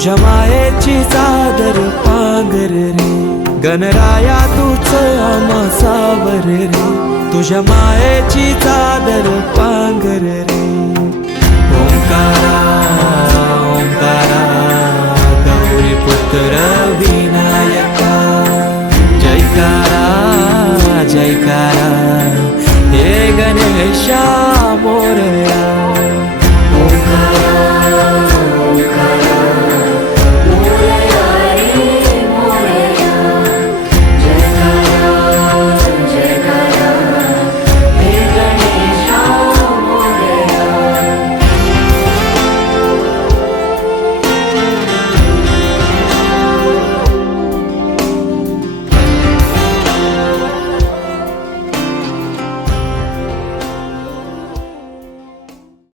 तुझ्या मायेची चादर पांघर रे, गणराया तूच आम्हा सावर रे, तुझ्या मायेची चादर पांघर रे. ओंकारा ओंकारा गौरी पुत्र विनायका, जयकारा जयकारा हे गणेशा मोरया.